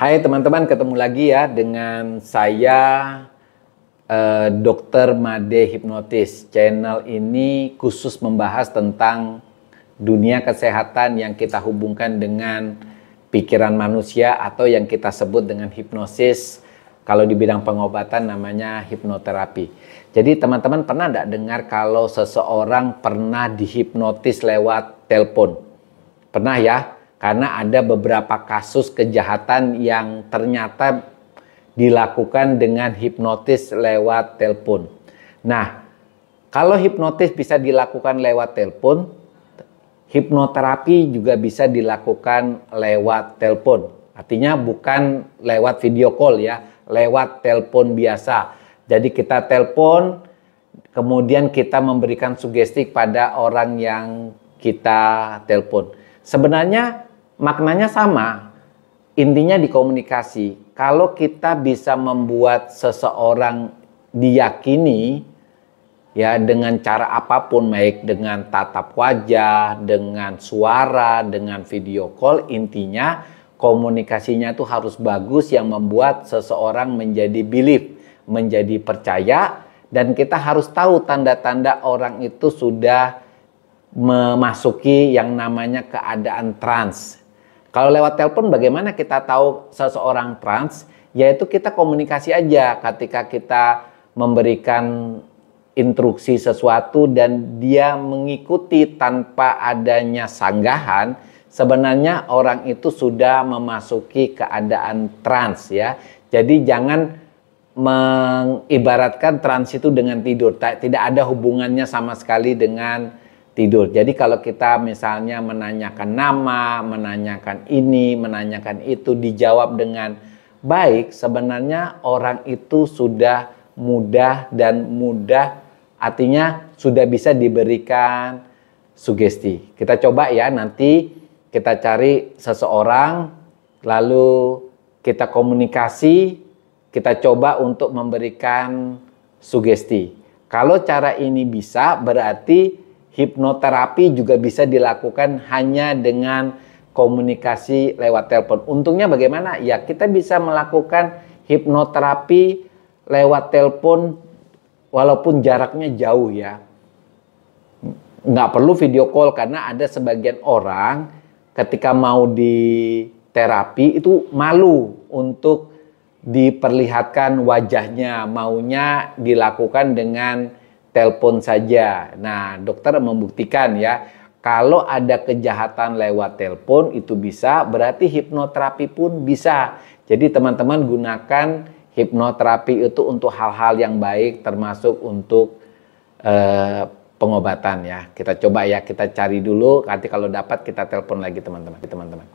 Hai teman-teman, ketemu lagi ya dengan saya Dr. Made Hipnotis. Channel ini khusus membahas tentang dunia kesehatan yang kita hubungkan dengan pikiran manusia atau yang kita sebut dengan hipnosis. Kalau di bidang pengobatan namanya hipnoterapi. Jadi teman-teman pernah tidak dengar kalau seseorang pernah dihipnotis lewat telepon? Pernah ya? Karena ada beberapa kasus kejahatan yang ternyata dilakukan dengan hipnotis lewat telepon. Nah, kalau hipnotis bisa dilakukan lewat telepon, hipnoterapi juga bisa dilakukan lewat telepon. Artinya bukan lewat video call ya, lewat telepon biasa. Jadi kita telepon, kemudian kita memberikan sugesti pada orang yang kita telepon. Sebenarnya maknanya sama, intinya di komunikasi. Kalau kita bisa membuat seseorang diyakini ya dengan cara apapun, baik dengan tatap wajah, dengan suara, dengan video call, intinya komunikasinya itu harus bagus yang membuat seseorang menjadi believe, menjadi percaya, dan kita harus tahu tanda-tanda orang itu sudah memasuki yang namanya keadaan trans. Kalau lewat telepon bagaimana kita tahu seseorang trans? Yaitu kita komunikasi aja ketika kita memberikan instruksi sesuatu dan dia mengikuti tanpa adanya sanggahan, sebenarnya orang itu sudah memasuki keadaan trans ya. Jadi jangan mengibaratkan trans itu dengan tidur. Tidak ada hubungannya sama sekali dengan tidur. Jadi kalau kita misalnya menanyakan nama, menanyakan ini, menanyakan itu, dijawab dengan baik, sebenarnya orang itu sudah mudah artinya sudah bisa diberikan sugesti. Kita coba ya, nanti kita cari seseorang, lalu kita komunikasi, kita coba untuk memberikan sugesti. Kalau cara ini bisa, berarti hipnoterapi juga bisa dilakukan hanya dengan komunikasi lewat telepon. Untungnya bagaimana? Ya kita bisa melakukan hipnoterapi lewat telepon walaupun jaraknya jauh ya. Nggak perlu video call karena ada sebagian orang ketika mau di terapi itu malu untuk diperlihatkan wajahnya, maunya dilakukan dengan telepon saja. Nah, dokter membuktikan ya, kalau ada kejahatan lewat telepon itu bisa, berarti hipnoterapi pun bisa. Jadi teman-teman gunakan hipnoterapi itu untuk hal-hal yang baik, termasuk untuk pengobatan ya. Kita coba ya, kita cari dulu, nanti kalau dapat kita telepon lagi teman-teman.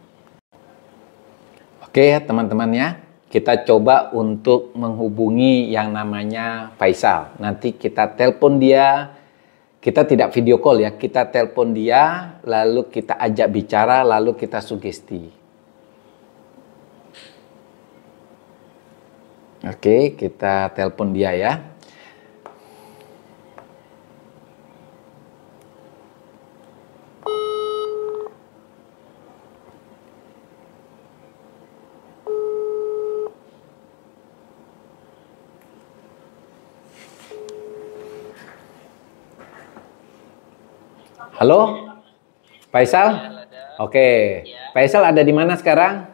Oke ya teman-teman ya. Kita coba untuk menghubungi yang namanya Faisal. Nanti kita telepon dia, kita tidak video call ya, kita telepon dia, lalu kita ajak bicara, lalu kita sugesti. Oke, kita telepon dia ya. Halo, Faisal? Oke, Faisal ada di mana sekarang?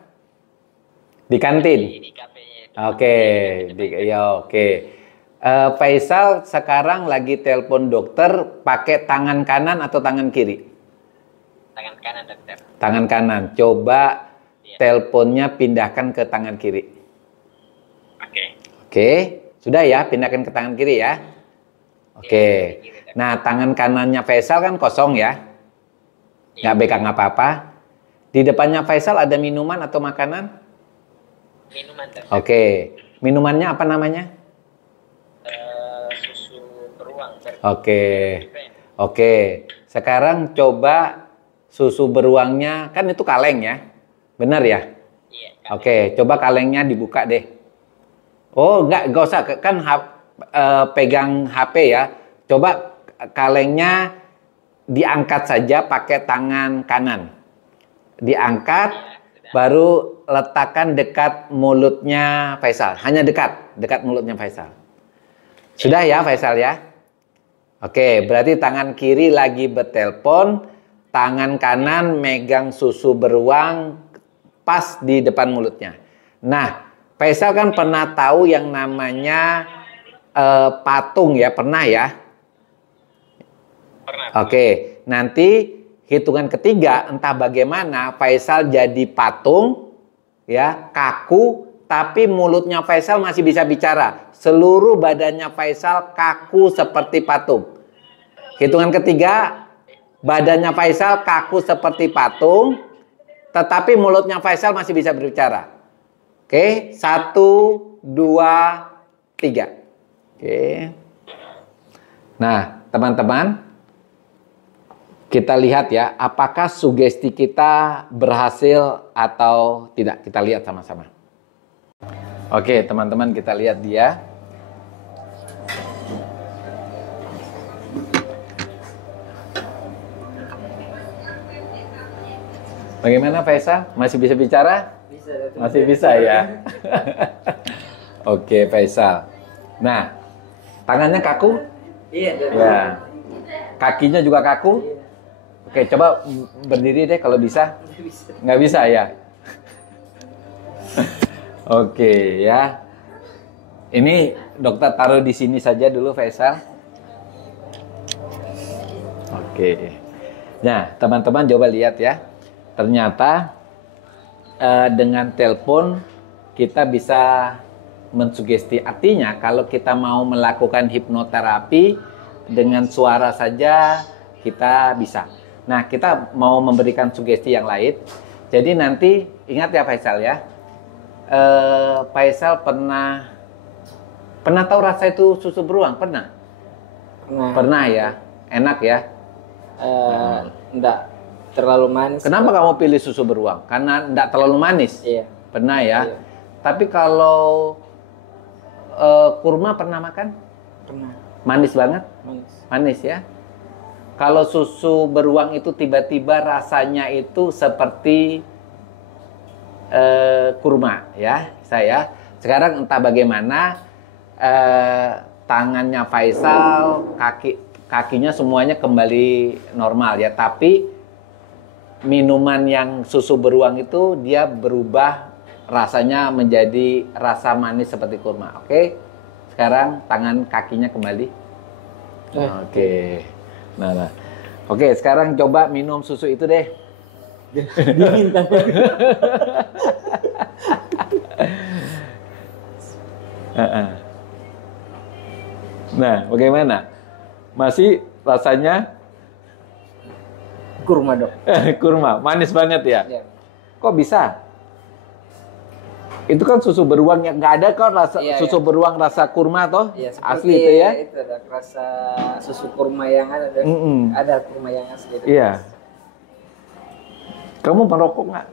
Di kantin? Oke, oke. Faisal sekarang lagi telepon dokter pakai tangan kanan atau tangan kiri? Tangan kanan, dokter. Tangan kanan. Coba teleponnya pindahkan ke tangan kiri. Oke, sudah ya, pindahkan ke tangan kiri ya. Oke. Nah, tangan kanannya Faisal kan kosong ya. Nggak pegang apa-apa. Di depannya Faisal ada minuman atau makanan? Minuman, dokter. Oke. Minumannya apa namanya? Susu beruang. Oke. Sekarang coba susu beruangnya, kan itu kaleng ya? Benar ya? Iya. Oke, coba kalengnya dibuka deh. Oh, nggak usah. Kan pegang HP ya. Coba kalengnya diangkat saja pakai tangan kanan. Diangkat, Baru letakkan dekat mulutnya Faisal. Hanya dekat mulutnya Faisal. Sudah ya Faisal ya? Oke, berarti tangan kiri lagi bertelpon, tangan kanan megang susu beruang pas di depan mulutnya. Nah, Faisal kan pernah tahu yang namanya patung ya, pernah ya? Pernah. Oke, nanti hitungan ketiga entah bagaimana Faisal jadi patung ya, kaku, tapi mulutnya Faisal masih bisa bicara. Seluruh badannya Faisal kaku seperti patung. Hitungan ketiga, badannya Faisal kaku seperti patung, tetapi mulutnya Faisal masih bisa berbicara. Oke, 1, 2, 3. Oke. Nah, teman-teman, kita lihat ya, apakah sugesti kita berhasil atau tidak. Kita lihat sama-sama. Oke, teman-teman, kita lihat dia. Bagaimana Faisal? Masih bisa bicara? Bisa. Masih bisa ya? Oke, Faisal. Nah, tangannya kaku? Iya. Ya. Kakinya juga kaku? Iya. Oke, coba berdiri deh kalau bisa. Bisa. Nggak bisa ya? Oke ya. Ini dokter taruh di sini saja dulu Faisal. Oke. Nah, teman-teman coba lihat ya. Ternyata dengan telepon kita bisa mensugesti. Artinya kalau kita mau melakukan hipnoterapi dengan suara saja kita bisa. Nah, kita mau memberikan sugesti yang lain. Jadi nanti ingat ya Faisal ya. Faisal pernah tahu rasa itu susu beruang? Pernah? Pernah ya. Enak ya. Enggak terlalu manis. Kenapa kamu pilih susu beruang? Karena enggak terlalu manis. Iya. Pernah ya. Iya. Tapi kalau kurma pernah makan? Pernah. Manis banget? Manis. Manis ya. Kalau susu beruang itu tiba-tiba rasanya itu seperti kurma ya, saya. Sekarang entah bagaimana tangannya Faisal, kakinya semuanya kembali normal ya. Tapi minuman yang susu beruang itu dia berubah rasanya menjadi rasa manis seperti kurma. Oke. Sekarang tangan kakinya kembali. Oke. Nah. Oke, sekarang coba minum susu itu deh. Dingin tangan. Nah, bagaimana? Masih rasanya Kurma, Dok. kurma, manis banget ya? Iya. Kok bisa? Itu kan susu beruang yang nggak ada kok rasa susu beruang rasa kurma toh? Iya, Asli itu ya? Itu ada rasa susu kurma yang ada. Ada kurma yang asli. Itu. Iya. Kamu merokok nggak?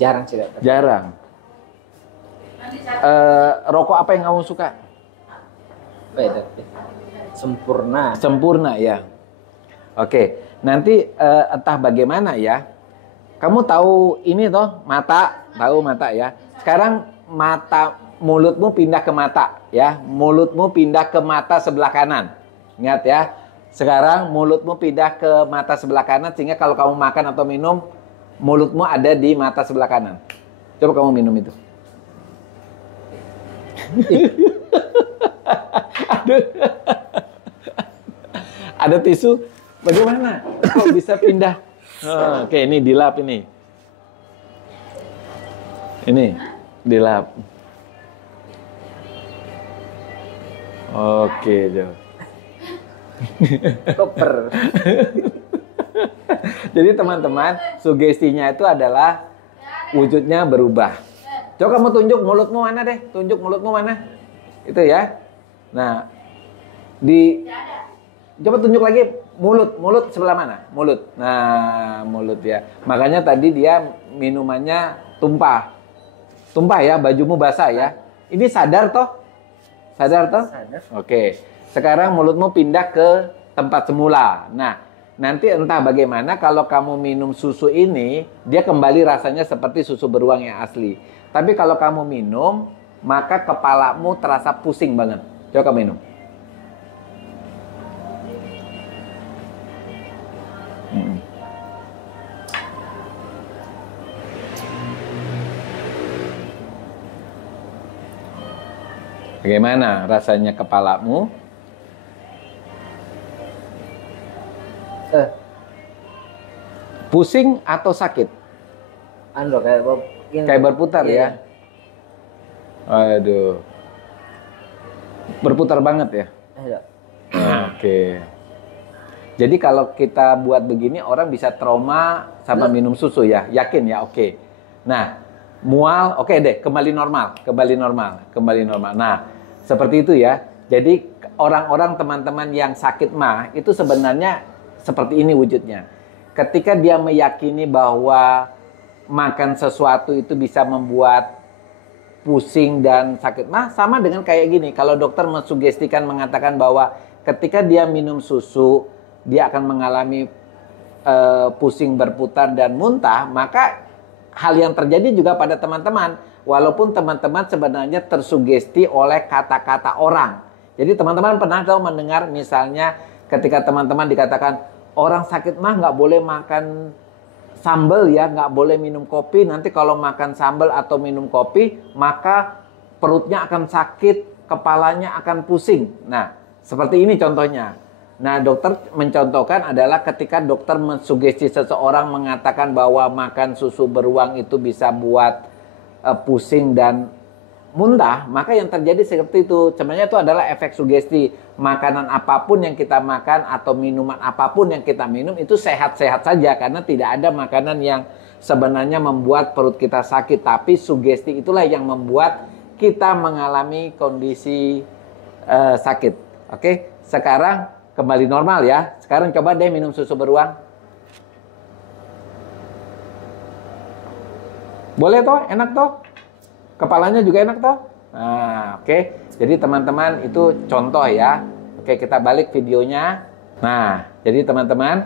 Jarang sih, Dok. Jarang. Rokok apa yang kamu suka? Apa ya, Dok? Sempurna. Sempurna ya. Oke, nanti entah bagaimana ya. Kamu tahu ini toh mata, tahu mata ya. Sekarang mulutmu pindah ke mata ya. Mulutmu pindah ke mata sebelah kanan. Ingat ya. Sekarang mulutmu pindah ke mata sebelah kanan sehingga kalau kamu makan atau minum mulutmu ada di mata sebelah kanan. Coba kamu minum itu. Ada tisu. Bagaimana? Kok bisa pindah? Oke, ini dilap ini. Ini dilap. Oke, Jo. Koper. Jadi teman-teman, sugestinya itu adalah wujudnya berubah. Coba kamu tunjuk mulutmu mana deh? Tunjuk mulutmu mana? Itu ya. Nah, coba tunjuk lagi mulut sebelah mana? Mulut. Nah, mulut ya. Makanya tadi dia minumannya tumpah. Tumpah ya, bajumu basah ya. Ini sadar toh? Sadar toh? Sadar. Oke. Sekarang mulutmu pindah ke tempat semula. Nah, nanti entah bagaimana kalau kamu minum susu ini, dia kembali rasanya seperti susu beruang yang asli. Tapi kalau kamu minum, maka kepalamu terasa pusing banget. Coba kamu minum. Bagaimana rasanya kepalamu? Pusing atau sakit? Ando Kayak berputar iya. ya? Aduh. Berputar banget ya? Iya. Oke. Jadi kalau kita buat begini, orang bisa trauma sama minum susu ya? Yakin ya? Oke. Nah, mual, oke deh, kembali normal. Nah, seperti itu ya. Jadi orang-orang teman-teman yang sakit mah, itu sebenarnya seperti ini wujudnya. Ketika dia meyakini bahwa makan sesuatu itu bisa membuat pusing dan sakit mah, sama dengan kayak gini. Kalau dokter mensugestikan mengatakan bahwa ketika dia minum susu, dia akan mengalami pusing, berputar, dan muntah, maka hal yang terjadi juga pada teman-teman. Walaupun teman-teman sebenarnya tersugesti oleh kata-kata orang. Jadi teman-teman pernah tahu mendengar misalnya ketika teman-teman dikatakan, orang sakit mah nggak boleh makan sambal ya, nggak boleh minum kopi. Nanti kalau makan sambal atau minum kopi, maka perutnya akan sakit, kepalanya akan pusing. Nah, seperti ini contohnya. Nah, dokter mencontohkan adalah ketika dokter mensugesti seseorang mengatakan bahwa makan susu beruang itu bisa buat pusing dan muntah, maka yang terjadi seperti itu. Sebenarnya itu adalah efek sugesti. Makanan apapun yang kita makan atau minuman apapun yang kita minum itu sehat-sehat saja, karena tidak ada makanan yang sebenarnya membuat perut kita sakit, tapi sugesti itulah yang membuat kita mengalami kondisi sakit. Oke, sekarang kembali normal ya. Sekarang coba deh minum susu beruang. Boleh toh? Enak toh? Kepalanya juga enak toh? Nah, oke. Jadi teman-teman itu contoh ya. Oke, kita balik videonya. Nah, jadi teman-teman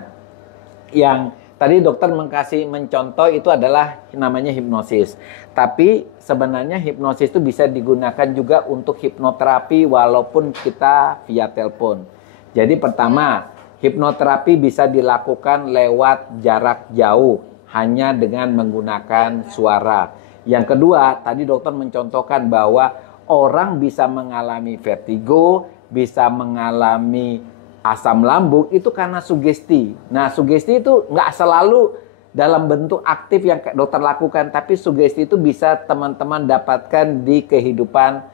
yang tadi dokter mencontoh itu adalah namanya hipnosis. Tapi sebenarnya hipnosis itu bisa digunakan juga untuk hipnoterapi walaupun kita via telepon. Jadi pertama, hipnoterapi bisa dilakukan lewat jarak jauh hanya dengan menggunakan suara. Yang kedua, tadi dokter mencontohkan bahwa orang bisa mengalami vertigo, bisa mengalami asam lambung itu karena sugesti. Nah, sugesti itu nggak selalu dalam bentuk aktif yang dokter lakukan, tapi sugesti itu bisa teman-teman dapatkan di kehidupan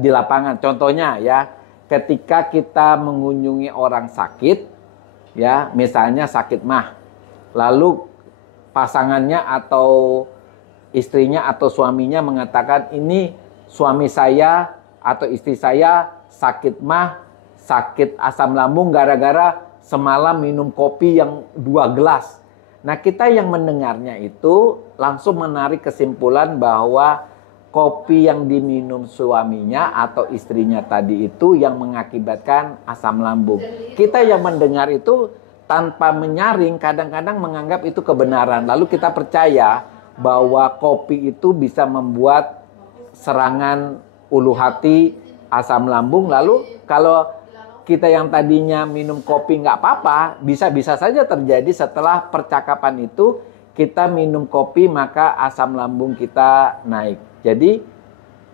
di lapangan. Contohnya ya, ketika kita mengunjungi orang sakit, ya misalnya sakit mah, lalu pasangannya atau istrinya atau suaminya mengatakan, ini suami saya atau istri saya sakit mah, sakit asam lambung gara-gara semalam minum kopi yang 2 gelas. Nah, kita yang mendengarnya itu langsung menarik kesimpulan bahwa kopi yang diminum suaminya atau istrinya tadi itu yang mengakibatkan asam lambung. Kita yang mendengar itu tanpa menyaring kadang-kadang menganggap itu kebenaran. Lalu kita percaya bahwa kopi itu bisa membuat serangan ulu hati, asam lambung. Lalu kalau kita yang tadinya minum kopi nggak apa-apa, bisa-bisa saja terjadi setelah percakapan itu kita minum kopi maka asam lambung kita naik. Jadi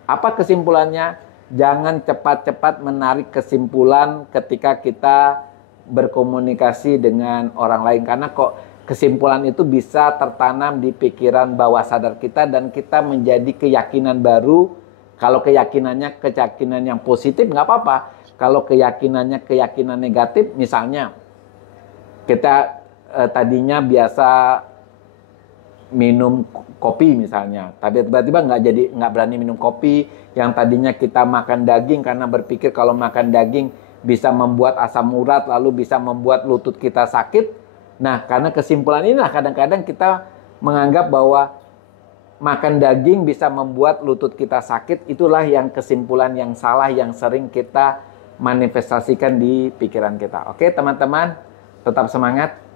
apa kesimpulannya? Jangan cepat-cepat menarik kesimpulan ketika kita berkomunikasi dengan orang lain, karena kok kesimpulan itu bisa tertanam di pikiran bawah sadar kita dan kita menjadi keyakinan baru. Kalau keyakinannya keyakinan yang positif nggak apa-apa. Kalau keyakinannya keyakinan negatif, misalnya kita tadinya biasa minum kopi misalnya, tapi tiba-tiba nggak berani minum kopi. Yang tadinya kita makan daging karena berpikir kalau makan daging bisa membuat asam urat, lalu bisa membuat lutut kita sakit. Nah, karena kesimpulan inilah kadang-kadang kita menganggap bahwa makan daging bisa membuat lutut kita sakit. Itulah yang kesimpulan yang salah yang sering kita manifestasikan di pikiran kita. Oke, teman-teman. Tetap semangat.